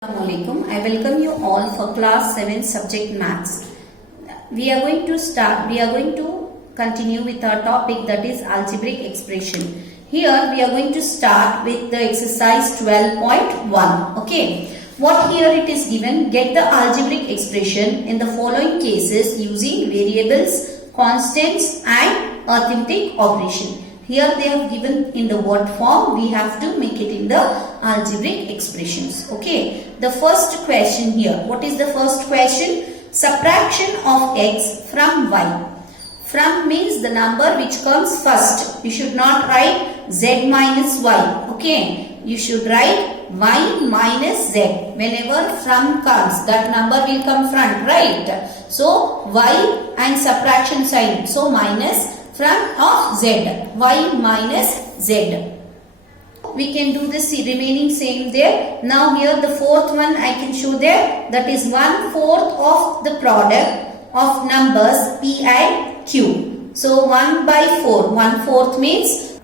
Assalamualaikum. I welcome you all for class 7 subject maths. We are going to continue with our topic, that is algebraic expression. Here we are going to start with the exercise 12.1. Okay. What here it is given, get the algebraic expression in the following cases using variables, constants and arithmetic operation. Here they have given in the word form, we have to make it in the algebraic expressions. Okay. The first question here. What is the first question? Subtraction of x from y. From means the number which comes first. You should not write z minus y. Okay. You should write y minus z. Whenever from comes, that number will come front, right? So y and subtraction sign. So minus from of z, y minus z. We can do this remaining same there. Now here the fourth one I can show there, that is 1/4 of the product of numbers p and q. So 1 by 4, 1/4 means,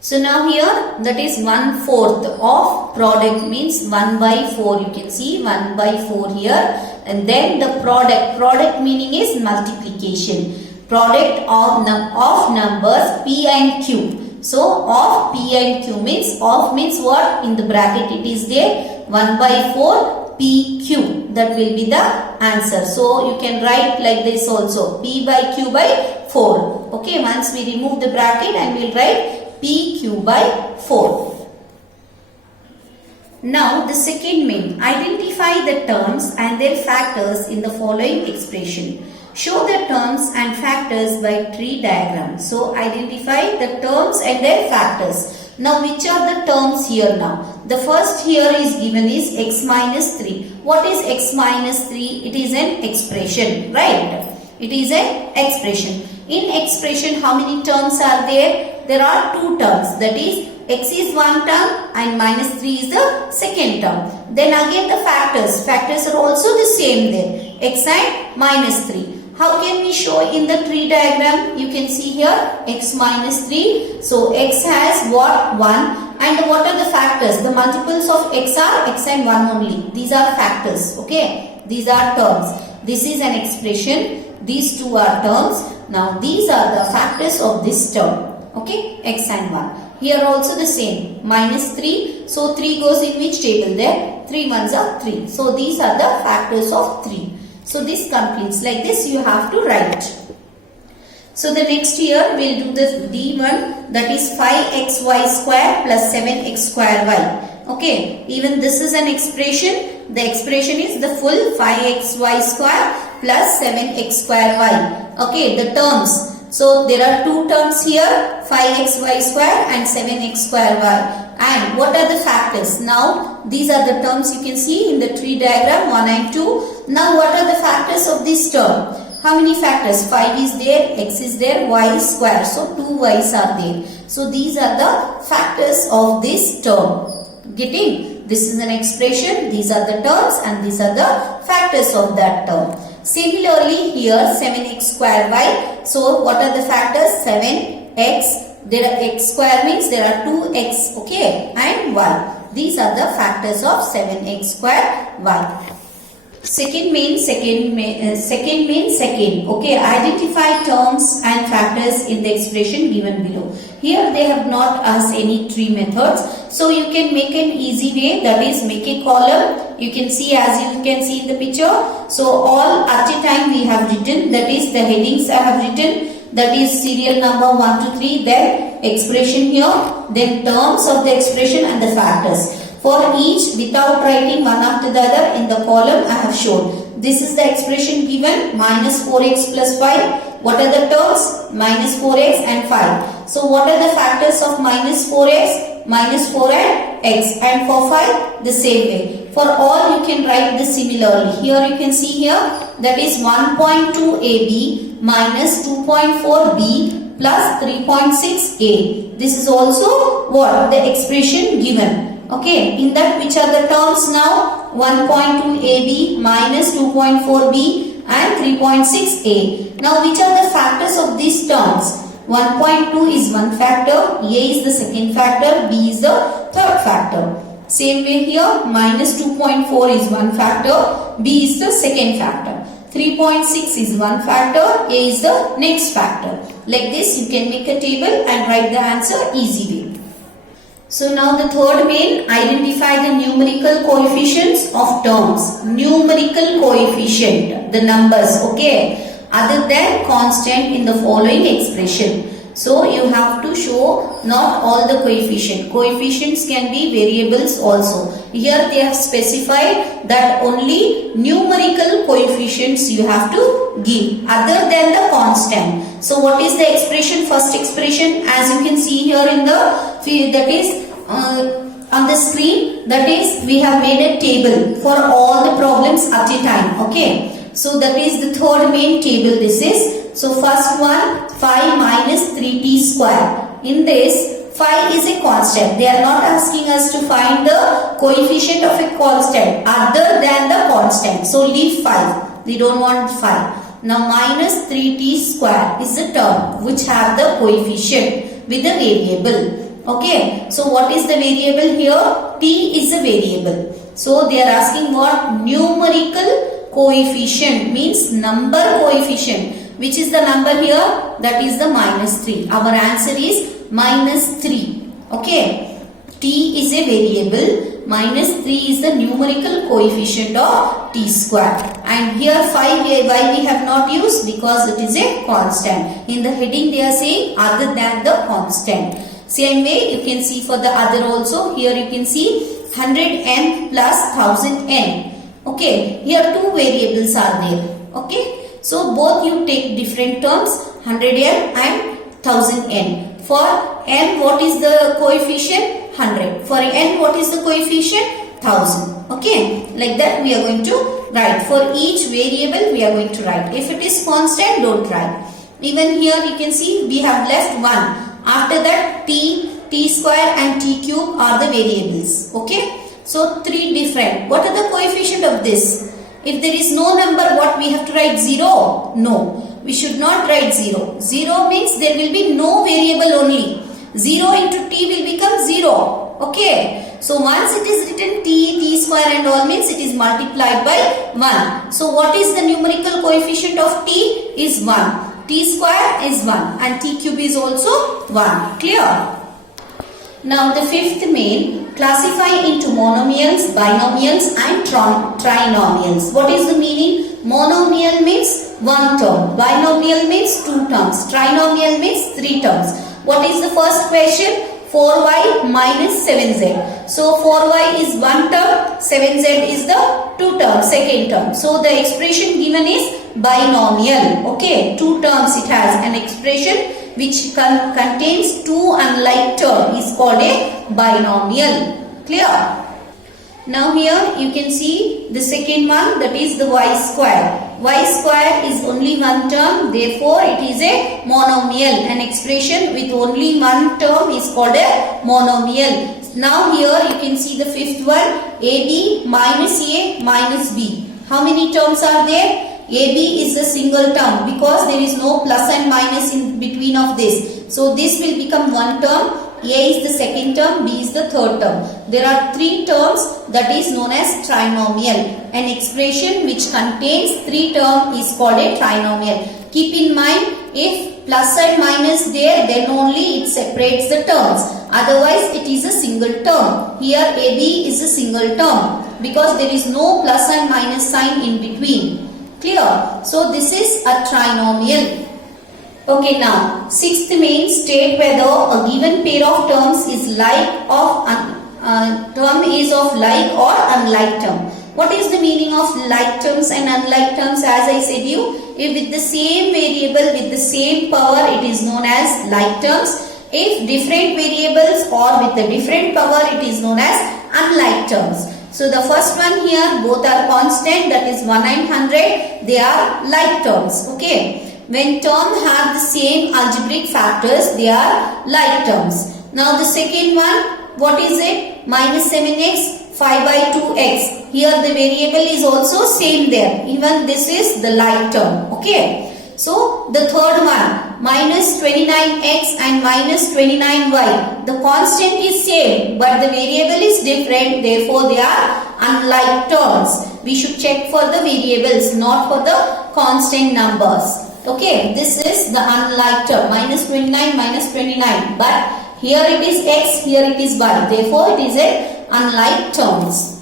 so now here that is 1/4 of product means 1 by 4. You can see 1 by 4 here, and then the product meaning is multiplication. Product of numbers p and q. So of p and q means, of means what? In the bracket it is there 1 by 4 pq. That will be the answer. So you can write like this also, p by q by 4. Okay, once we remove the bracket and we will write pq by 4. Now the second main, identify the terms and their factors in the following expression. Show the terms and factors by tree diagram. So identify the terms and their factors. Now which are the terms here now? The first here is given is x minus 3. What is x minus 3? It is an expression, right? It is an expression. In expression, how many terms are there? There are two terms. That is, x is one term and minus 3 is the second term. Then again the factors. Factors are also the same there. X and minus 3. How can we show in the tree diagram? You can see here x minus 3. So x has what? 1. And what are the factors? The multiples of x are x and 1 only. These are factors. Okay. These are terms. This is an expression. These two are terms. Now these are the factors of this term. Okay. X and 1. Here also the same. Minus 3. So 3 goes in which table there? 3 ones are 3. So these are the factors of 3. So this completes. Like this you have to write. So the next here we will do this D1, that is 5xy square plus 7x square y. Okay. Even this is an expression. The expression is the full 5xy square plus 7x square y. Okay. The terms. So there are two terms here, 5xy square and 7x square y. And what are the factors? Now these are the terms you can see in the tree diagram 1 and 2. Now what are the factors of this term? How many factors? 5 is there, x is there, y is square. So 2 y's are there. So these are the factors of this term. Getting? This is an expression, these are the terms and these are the factors of that term. Similarly here 7x square y. So what are the factors? 7x. There are x square means there are 2x, okay, and y. These are the factors of 7x square y. Second main. Okay, identify terms and factors in the expression given below. Here they have not asked any tree methods. So you can make an easy way, that is make a column. You can see, as you can see in the picture. So all at a time we have written, that is the headings I have written. That is serial number 1 to 3, then expression here, then terms of the expression and the factors. For each, without writing one after the other, in the column I have shown. This is the expression given, minus 4x plus 5. What are the terms? Minus 4x and 5. So what are the factors of minus 4x? Minus 4 and x. And for 5, the same way. For all you can write this similarly. Here you can see here, that is 1.2 AB minus 2.4b plus 3.6a. This is also what? The expression given. Okay, in that which are the terms now? 1.2ab minus 2.4b and 3.6a. Now which are the factors of these terms? 1.2 is one factor, a is the second factor, b is the third factor. Same way here, minus 2.4 is one factor, B is the second factor. 3.6 is one factor, A is the next factor. Like this you can make a table and write the answer easy way. So now the third main, identify the numerical coefficients of terms. Numerical coefficient, the numbers, okay, other than constant in the following expression. So you have to show not all the coefficient. Coefficients can be variables also. Here they have specified that only numerical coefficients you have to give other than the constant. So what is the expression? First expression, as you can see here in the that is on the screen, that is we have made a table for all the problems at a time. Okay. So that is the third main table this is. So first one, 5 minus 3t square. In this, 5 is a constant. They are not asking us to find the coefficient of a constant other than the constant. So leave 5. We don't want 5. Now minus 3t square is the term which have the coefficient with the variable. Okay. So what is the variable here? T is a variable. So they are asking what? Numerical coefficient means number coefficient. Which is the number here? That is the minus 3. Our answer is minus 3. Okay. T is a variable. Minus 3 is the numerical coefficient of t square. And here 5, why we have not used? Because it is a constant. In the heading they are saying other than the constant. Same way you can see for the other also. Here you can see 100n plus 1000n. Okay. Here two variables are there. Okay. So both you take different terms, 100n and 1000n. For n what is the coefficient? 100. For n what is the coefficient? 1000. Okay. Like that we are going to write. For each variable we are going to write. If it is constant, don't write. Even here you can see we have left 1. After that t square and t cube are the variables. Okay. So 3 different. What are the coefficient of this? If there is no number, what we have to write? 0? No. We should not write 0. 0 means there will be no variable only. 0 into t will become 0. Okay. So once it is written t square and all means it is multiplied by 1. So what is the numerical coefficient of t? Is 1. T square is 1 and t cube is also 1. Clear? Now the fifth main, classify into monomials, binomials and trinomials. What is the meaning? Monomial means one term. Binomial means two terms. Trinomial means three terms. What is the first question? 4y minus 7z. So 4y is one term, 7z is the two term, second term. So the expression given is binomial. Okay, two terms it has. An expression which contains two unlike terms is called a binomial. Clear? Now here you can see the second one, that is the y square. Y square is only one term, therefore it is a monomial. An expression with only one term is called a monomial. Now here you can see the fifth one, AB minus A minus B. How many terms are there? AB is a single term because there is no plus and minus in between of this. So this will become one term. A is the second term, B is the third term. There are three terms, that is known as trinomial. An expression which contains three terms is called a trinomial. Keep in mind, if plus and minus there, then only it separates the terms. Otherwise, it is a single term. Here AB is a single term because there is no plus and minus sign in between. Clear? So this is a trinomial. Okay, now sixth main, state whether a given pair of terms is like of term is of like or unlike term. What is the meaning of like terms and unlike terms? As I said you, if with the same variable with the same power, it is known as like terms. If different variables or with the different power, it is known as unlike terms. So the first one here, both are constant, that is 1 and 100, they are like terms. Okay. When terms have the same algebraic factors, they are like terms. Now the second one, what is it? Minus 7x, 5 by 2x. Here the variable is also same there. Even this is the like term. Okay. So the third one, minus 29x and minus 29y. The constant is same but the variable is different, therefore they are unlike terms. We should check for the variables, not for the constant numbers. Okay, this is the unlike term, minus 29, minus 29. But here it is x, here it is y. Therefore, it is a unlike terms.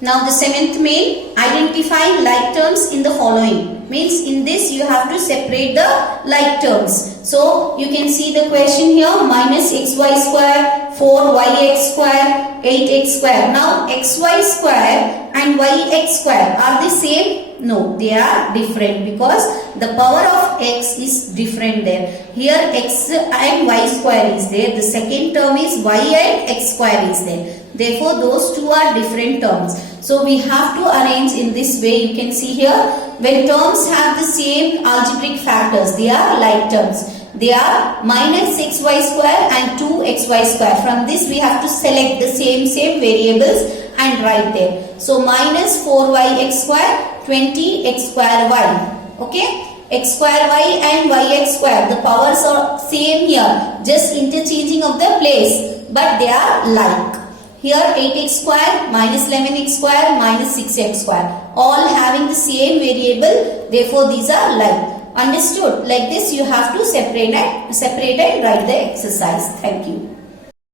Now, the seventh main, identify like terms in the following. Means in this you have to separate the like terms. So, you can see the question here, minus xy square, 4yx square, 8x square. Now, xy square and yx square are the same? No, they are different because the power of x is different there. Here x and y square is there. The second term is y and x square is there. Therefore, those two are different terms. So, we have to arrange in this way. You can see here, when terms have the same algebraic factors, they are like terms. They are minus 6y square and 2xy square. From this, we have to select the same variables and write there. So, minus 4yx square, 20x square y. Okay. X square y and yx square. The powers are same here. Just interchanging of the place. But they are like. Here 8x square, minus 11x square, minus 6x square. All having the same variable. Therefore, these are like. Understood? Like this, you have to separate and write the exercise. Thank you.